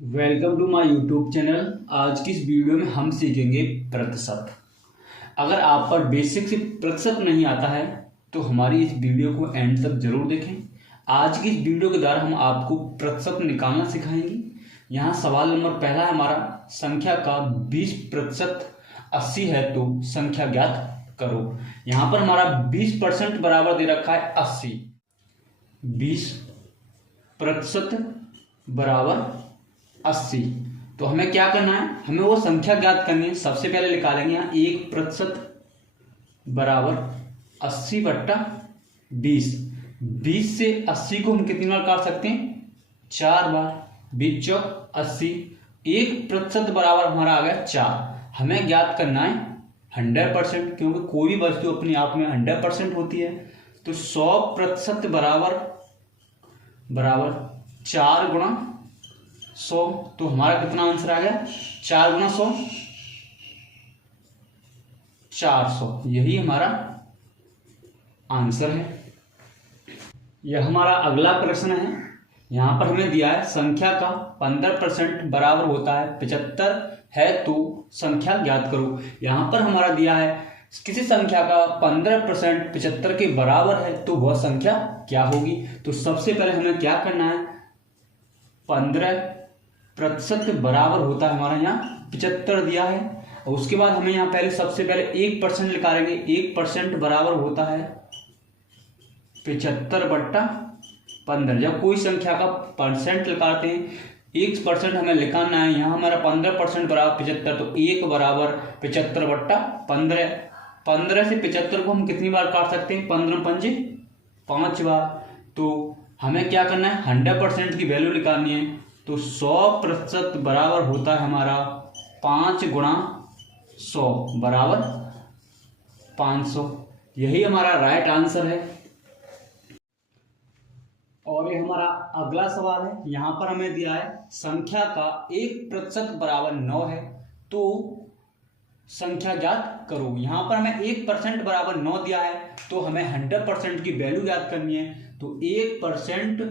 Welcome to my YouTube channel. आज की इस वीडियो में हम सीखेंगे प्रतिशत। अगर आप पर बेसिक से प्रतिशत नहीं आता है तो हमारी इस वीडियो को एंड तक जरूर देखें। आज की इस वीडियो के द्वारा हम आपको प्रतिशत निकालना सिखाएंगे। यहाँ सवाल नंबर पहला है हमारा, संख्या का 20% 80 है तो संख्या ज्ञात करो। यहाँ पर हमारा 20% बराबर दे रखा है 80। 20% बराबर 80। तो हमें क्या करना है, हमें वो संख्या ज्ञात करनी है। सबसे पहले निकालेंगे यहाँ 1% बराबर 80/20। 20 से 80 को हम कितनी बार काट सकते हैं? 4 बार। 20 चौक 80। 1% बराबर हमारा आ गया 4। हमें ज्ञात करना है 100%, क्योंकि कोई भी वस्तु अपने आप में 100% होती है। तो 100% बराबर 4 गुणा 100। तो हमारा कितना आंसर आ गया? 4 गुणा 100 400। यही हमारा आंसर है। यह हमारा अगला प्रश्न है। यहां पर हमें दिया है संख्या का 15% बराबर होता है 75 है तो संख्या ज्ञात करो। यहां पर हमारा दिया है किसी संख्या का 15% 75 के बराबर है तो वह संख्या क्या होगी। तो सबसे पहले हमें क्या करना है, 15% बराबर होता है हमारा यहाँ 75 दिया है। और उसके बाद हमें यहाँ पहले सबसे पहले 1% निकालेंगे। 1% बराबर होता है 75/15। जब कोई संख्या का परसेंट निकालते हैं 1% हमें निकालना है। यहाँ हमारा 15% बराबर 75, तो 1 बराबर 75/15। 15 से 75 को हम कितनी बार काट सकते हैं? 15 पंजे 5 बार। तो हमें क्या करना है, 100% की वैल्यू निकालनी है। तो 100% बराबर होता है हमारा 5 गुणा 100 बराबर 500। यही हमारा राइट आंसर है। और ये हमारा अगला सवाल है। यहां पर हमें दिया है संख्या का 1% बराबर 9 है तो संख्या ज्ञात करो। यहां पर हमें 1% बराबर 9 दिया है तो हमें 100% की वैल्यू ज्ञात करनी है। तो 1%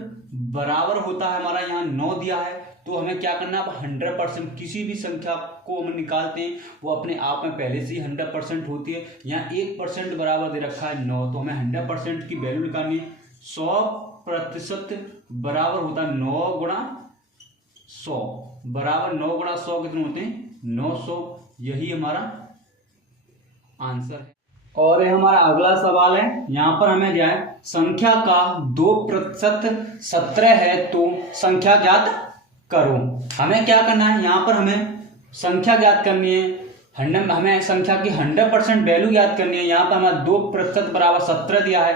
बराबर होता है हमारा यहाँ 9 दिया है तो हमें क्या करना है, 100% किसी भी संख्या को हम निकालते हैं वो अपने आप में पहले से ही 100% होती है। यहाँ 1% बराबर दे रखा है 9 तो हमें 100% की वैल्यू निकालनी है। 100% बराबर होता है 9 गुणा 100 बराबर 9 गुणा 100 कितने होते हैं? 900। यही हमारा आंसर है। और ये हमारा अगला सवाल है। यहां पर हमें दिया है संख्या का 2% 17 है तो संख्या ज्ञात करो। हमें क्या करना है, यहां पर हमें संख्या ज्ञात करनी है। हमें संख्या की 100% वैल्यू ज्ञात करनी है। यहां पर हमारा 2% बराबर 17 दिया है।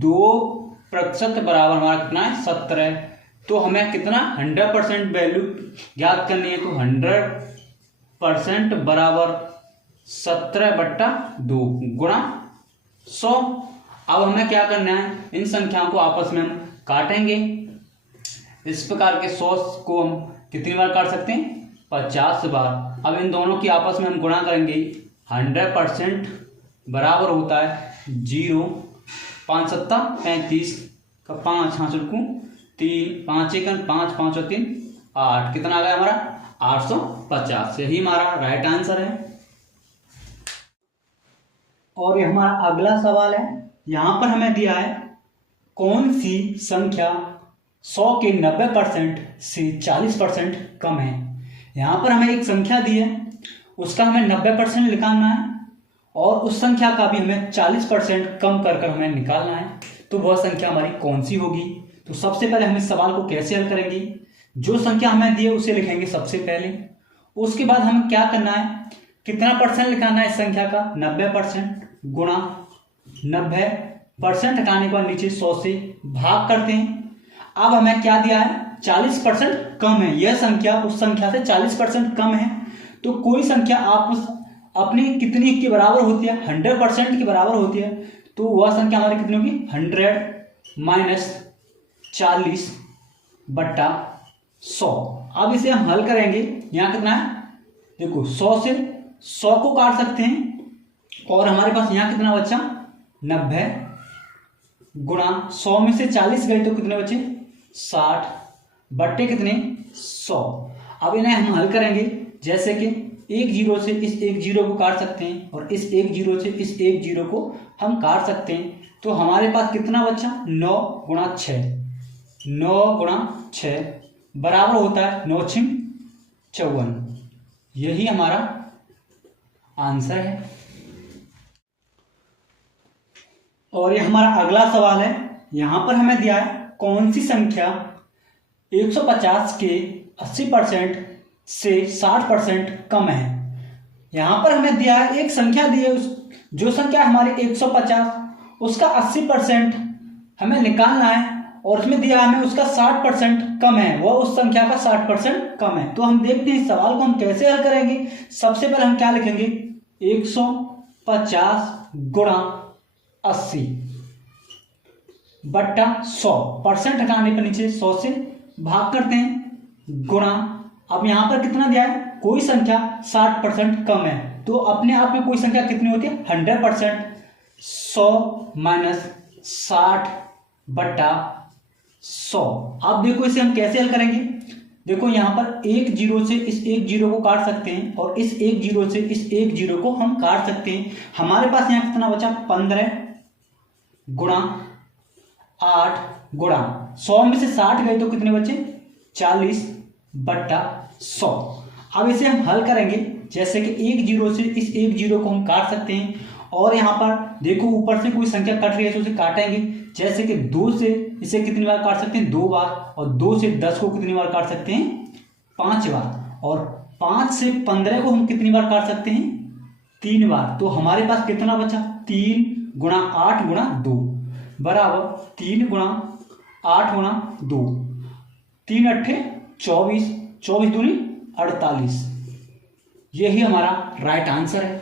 2% बराबर हमारा कितना है? 17। तो हमें कितना 100% वैल्यू ज्ञात करनी है। तो 100% बराबर 17/2 गुणा 100। अब हमें क्या करना है, इन संख्याओं को आपस में हम काटेंगे। इस प्रकार के 100 को हम कितनी बार काट सकते हैं? 50 बार। अब इन दोनों की आपस में हम गुणा करेंगे। 100% बराबर होता है 0, 5 7 35 का 5 हाथ रखूं 3 5 1 5 5 और 3 8। कितना आ गया हमारा? 850। यही हमारा राइट आंसर है। और ये हमारा अगला सवाल है। यहां पर हमें दिया है कौन सी संख्या 100 के 90% से 40% कम है। यहां पर हमें एक संख्या दी है, उसका हमें 90% निकालना है और उस संख्या का भी हमें 40% कम कर कर हमें निकालना है। तो वह संख्या हमारी कौन सी होगी। तो सबसे पहले हम इस सवाल को कैसे हल करेंगे, जो संख्या हमें दी है उसे लिखेंगे सबसे पहले। उसके बाद हमें क्या करना है, कितना परसेंट निकालना है इस संख्या का? 90% गुणा 90% हटाने के बाद नीचे 100 से भाग करते हैं। अब हमें क्या दिया है? 40% कम है। यह संख्या उस संख्या से 40% कम है। तो कोई संख्या आप उस अपनी कितनी के बराबर होती है? 100% के बराबर होती है। तो वह संख्या हमारी कितनी होगी? 100 - 40/100। अब इसे हम हल करेंगे। यहां कितना है देखो, 100 से 100 को काट सकते हैं और हमारे पास यहां कितना बचा? 90 गुणा 100 में से 40 गए तो कितने बचे? 60 बट्टे कितने? 100। अब इन्हें हम हल करेंगे, जैसे कि एक जीरो से इस एक जीरो को काट सकते हैं और इस एक जीरो से इस एक जीरो को हम काट सकते हैं। तो हमारे पास कितना बचा, 9 गुणा 6, 9 गुणा 6 बराबर होता है 9 छिम 54। यही हमारा आंसर है। और ये हमारा अगला सवाल है। यहां पर हमें दिया है कौन सी संख्या 150 के 80% से 60% कम है। यहां पर हमें दिया है एक संख्या दी है, जो संख्या हमारी 150 उसका 80% हमें निकालना है और उसमें दिया हमें उसका 60% कम है, वह उस संख्या का 60% कम है। तो हम देखते हैं इस सवाल को हम कैसे हल करेंगे। सबसे पहले हम क्या लिखेंगे, 150 गुणा 80 बट्टा 100, परसेंट हटाने पर नीचे 100 से भाग करते हैं, गुणा। अब यहां पर कितना दिया है, कोई संख्या 60% कम है, तो अपने आप में कोई संख्या कितनी होती है, 100%। 100 माइनस 60 बट्टा 100। अब देखो इसे हम कैसे हल करेंगे। देखो यहां पर एक जीरो से इस एक जीरो को काट सकते हैं और इस एक जीरो से इस एक जीरो को हम काट सकते हैं। हमारे पास यहां कितना बचा, 15 गुणा 8 गुणा 100 में से 60 गए तो कितने बचे, 40 बट्टा 100। अब इसे हम हल करेंगे, जैसे कि एक जीरो से इस एक जीरो को हम काट सकते हैं और यहां पर देखो ऊपर से कोई संख्या कट रही है तो उसे काटेंगे। जैसे कि 2 से इसे कितनी बार काट सकते हैं, 2 बार, और 2 से 10 को कितनी बार काट सकते हैं, 5 बार, और 5 से 15 को हम कितनी बार काट सकते हैं, 3 बार। तो हमारे पास कितना बचा, 3 गुणा 8 गुणा 2 बराबर 3 गुणा 8 गुणा 2, 3 अट्ठे 24, 24 दूनी 48। यही हमारा राइट आंसर है।